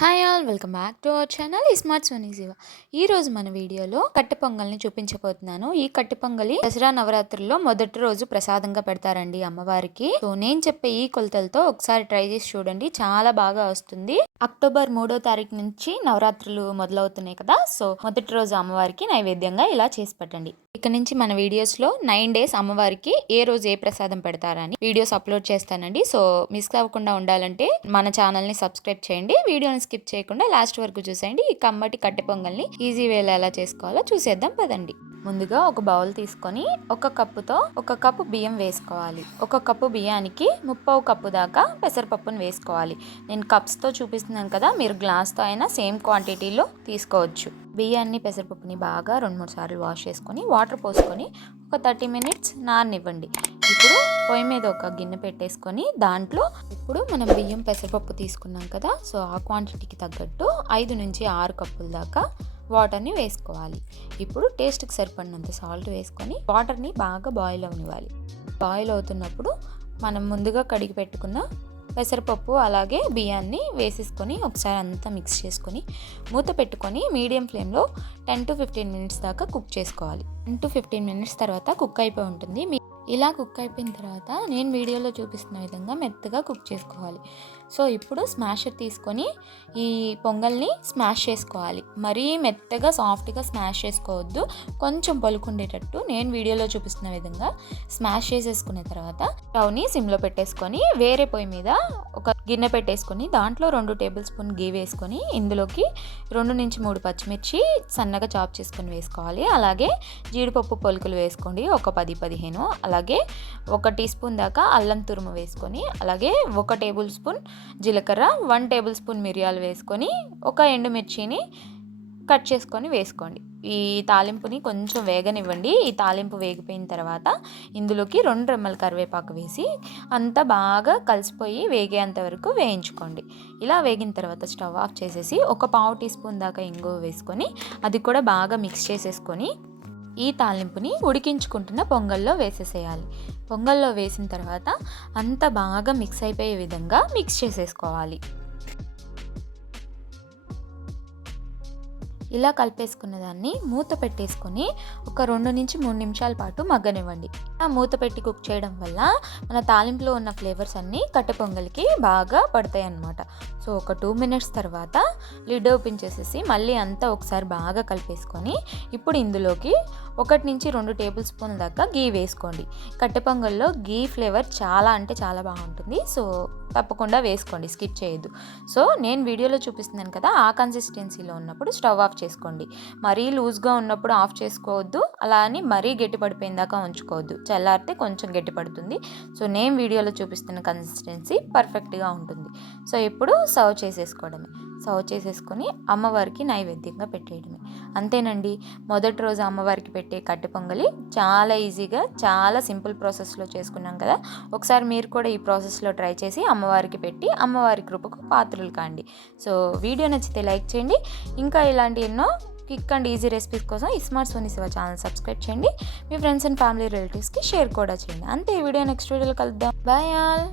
Hi all welcome back to our channel smart Sony Shiva ఈ రోజు మన వీడియోలో కట్టె పొంగల్ని చూపించబోతున్నాను. ఈ కట్టె పొంగలి దసరా నవరాత్రుల్లో మొదటి రోజు ప్రసాదంగా పెడతారండి అమ్మవారికి. సో నేను చెప్పే ఈ కొలతలతో ఒకసారి ట్రై చేసి చూడండి చాలా బాగా వస్తుంది. అక్టోబర్ మూడో తారీఖు నుంచి నవరాత్రులు మొదలవుతున్నాయి కదా సో మొదటి రోజు అమ్మవారికి నైవేద్యంగా ఇలా చేసి పెట్టండి. ఇక్కడ నుంచి మన వీడియోస్లో నైన్ డేస్ అమ్మవారికి ఏ రోజు ఏ ప్రసాదం పెడతారని వీడియోస్ అప్లోడ్ చేస్తానండి. సో మిస్ అవ్వకుండా ఉండాలంటే మన ఛానల్ని సబ్స్క్రైబ్ చేయండి. వీడియోని స్కిప్ చేయకుండా లాస్ట్ వరకు చూసేయండి. ఈ కమ్మటి కట్టె పొంగల్ని ఈజీ వేలో ఎలా చేసుకోవాలో చూసేద్దాం పదండి. ముందుగా ఒక బౌల్ తీసుకొని ఒక కప్పుతో ఒక కప్పు బియ్యం వేసుకోవాలి. ఒక కప్పు బియ్యానికి ముప్పవు కప్పు దాకా పెసరపప్పును వేసుకోవాలి. నేను కప్స్తో చూపిస్తున్నాను కదా మీరు గ్లాస్తో అయినా సేమ్ క్వాంటిటీలో తీసుకోవచ్చు. బియ్యాన్ని పెసరపప్పుని బాగా రెండు మూడు సార్లు వాష్ చేసుకొని వాటర్ పోసుకొని ఒక థర్టీ మినిట్స్ నాననివ్వండి. ఇప్పుడు పొయ్యి మీద ఒక గిన్నె పెట్టేసుకొని దాంట్లో ఇప్పుడు మనం బియ్యం పెసరపప్పు తీసుకున్నాం కదా సో ఆ క్వాంటిటీకి తగ్గట్టు ఐదు నుంచి ఆరు కప్పుల దాకా వాటర్ని వేసుకోవాలి. ఇప్పుడు టేస్ట్కి సరిపడినంత సాల్ట్ వేసుకొని వాటర్ని బాగా బాయిల్ అవనివ్వాలి. బాయిల్ అవుతున్నప్పుడు మనం ముందుగా కడిగి పెట్టుకున్న పెసరపప్పు అలాగే బియ్యాన్ని వేసేసుకొని ఒకసారి అంతా మిక్స్ చేసుకొని మూత పెట్టుకొని మీడియం ఫ్లేమ్లో టెన్ టు ఫిఫ్టీన్ మినిట్స్ దాకా కుక్ చేసుకోవాలి. టెన్ టు ఫిఫ్టీన్ మినిట్స్ తర్వాత కుక్ అయిపోయి ఉంటుంది. ఇలా కుక్ అయిపోయిన తర్వాత నేను వీడియోలో చూపిస్తున్న విధంగా మెత్తగా కుక్ చేసుకోవాలి. సో ఇప్పుడు స్మాషర్ తీసుకొని ఈ పొంగల్ని స్మాష్ చేసుకోవాలి. మరీ మెత్తగా సాఫ్ట్గా స్మాష్ చేసుకోవద్దు. కొంచెం పలుకుండేటట్టు నేను వీడియోలో చూపిస్తున్న విధంగా స్మాష్ చేసేసుకున్న తర్వాత స్టవ్ని సిమ్లో పెట్టేసుకొని వేరే పొయ్యి మీద ఒక గిన్నె పెట్టేసుకొని దాంట్లో రెండు టేబుల్ స్పూన్ గీ వేసుకొని ఇందులోకి రెండు నుంచి మూడు పచ్చిమిర్చి సన్నగా చాప్ చేసుకొని వేసుకోవాలి. అలాగే జీడిపప్పు పొలుకులు వేసుకోండి. ఒక పది పదిహేను. అలాగే అలాగే ఒక టీ స్పూన్ దాకా అల్లం తురుము వేసుకొని అలాగే ఒక టేబుల్ స్పూన్ జీలకర్ర వన్ టేబుల్ స్పూన్ మిరియాలు వేసుకొని ఒక ఎండుమిర్చిని కట్ చేసుకొని వేసుకోండి. ఈ తాలింపుని కొంచెం వేగనివ్వండి. ఈ తాలింపు వేగిపోయిన తర్వాత ఇందులోకి రెండు రెమ్మల కరివేపాకు వేసి అంతా బాగా కలిసిపోయి వేగేంత వరకు వేయించుకోండి. ఇలా వేగిన తర్వాత స్టవ్ ఆఫ్ చేసేసి ఒక పావు టీ స్పూన్ దాకా ఇంగువ వేసుకొని అది కూడా బాగా మిక్స్ చేసేసుకొని ఈ తాలింపుని ఉడికించుకుంటున్న పొంగల్లో వేసేసేయాలి. పొంగల్లో వేసిన తర్వాత అంత బాగా మిక్స్ అయిపోయే విధంగా మిక్స్ చేసేసుకోవాలి. ఇలా కలిపేసుకున్న దాన్ని మూత పెట్టేసుకొని ఒక రెండు నుంచి మూడు నిమిషాల పాటు మగ్గనివ్వండి. ఆ మూత పెట్టి కుక్ చేయడం వల్ల మన తాలింపులో ఉన్న ఫ్లేవర్స్ అన్నీ కట్టె పొంగల్కి బాగా పడతాయి అన్నమాట సో ఒక టూ మినిట్స్ తర్వాత లిడ్ ఓపెన్ చేసేసి మళ్ళీ అంతా ఒకసారి బాగా కలిపేసుకొని ఇప్పుడు ఇందులోకి ఒకటి నుంచి రెండు టేబుల్ స్పూన్ల దాకా గీ వేసుకోండి. కట్టె పొంగల్లో గీ ఫ్లేవర్ చాలా అంటే చాలా బాగుంటుంది. సో తప్పకుండా వేసుకోండి స్కిప్ చేయొద్దు. సో నేను వీడియోలో చూపిస్తున్నాను కదా ఆ కన్సిస్టెన్సీలో ఉన్నప్పుడు స్టవ్ ఆఫ్ చేసుకోండి. మరీ లూజ్గా ఉన్నప్పుడు ఆఫ్ చేసుకోవద్దు అలా అని మరీ గట్టి దాకా ఉంచుకోవద్దు. చల్లారితే కొంచెం గట్టిపడుతుంది సో నేను వీడియోలో చూపిస్తున్న కన్సిస్టెన్సీ పర్ఫెక్ట్గా ఉంటుంది. సో ఇప్పుడు సర్వ్ చేసేసుకోవడమే. సర్వ్ చేసేసుకొని అమ్మవారికి నైవేద్యంగా పెట్టేయడమే. అంతేనండి. మొదటి రోజు అమ్మవారికి పెట్టే కట్టె పొంగలి చాలా ఈజీగా చాలా సింపుల్ ప్రాసెస్లో చేసుకున్నాం కదా. ఒకసారి మీరు కూడా ఈ ప్రాసెస్లో ట్రై చేసి అమ్మవారికి పెట్టి అమ్మవారి కృపకు పాత్రలు కాండి. సో వీడియో నచ్చితే లైక్ చేయండి. ఇంకా ఇలాంటి ఎన్నో క్విక్ అండ్ ఈజీ రెసిపీస్ కోసం ఈ smart Sony Shiva channel subscribe చేయండి. మీ ఫ్రెండ్స్ అండ్ ఫ్యామిలీ రిలేటివ్స్కి షేర్ కూడా చేయండి. అంతే ఈ వీడియో నెక్స్ట్ వీడియోలో కలుద్దాం. Bye all.